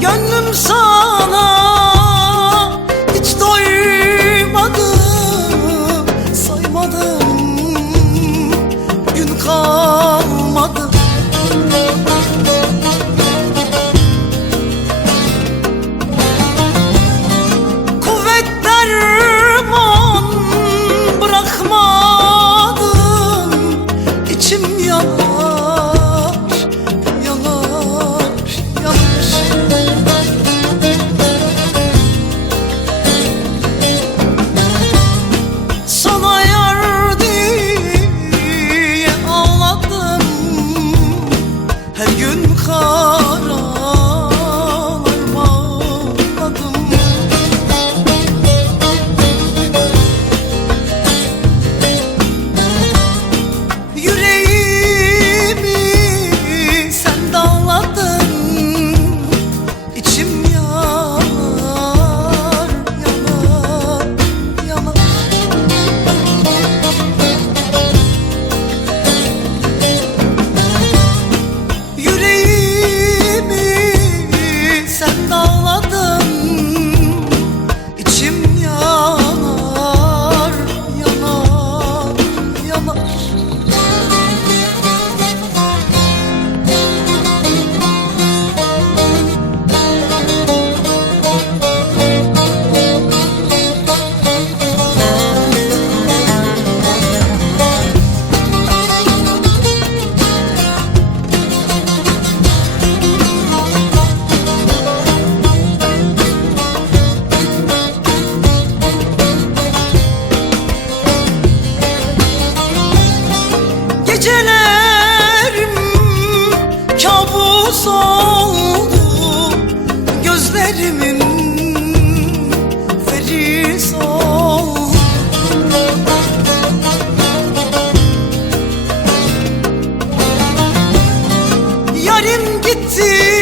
Gönlüm sana hiç doymadı, saymadım gün kalmadı. Kuvvet derman bırakmadın, içim yanar, yanar, yanar. Sana yar diye ağladım, her gün karalar bağladım. Yüreğimi sen dağladın, içim yanar, yanar, yanar. Yüreğimi sen dağladın, içim yanar, yanar, yanar. Gecelerim kabus oldu, gözlerimin feris oldu. Yarim gitti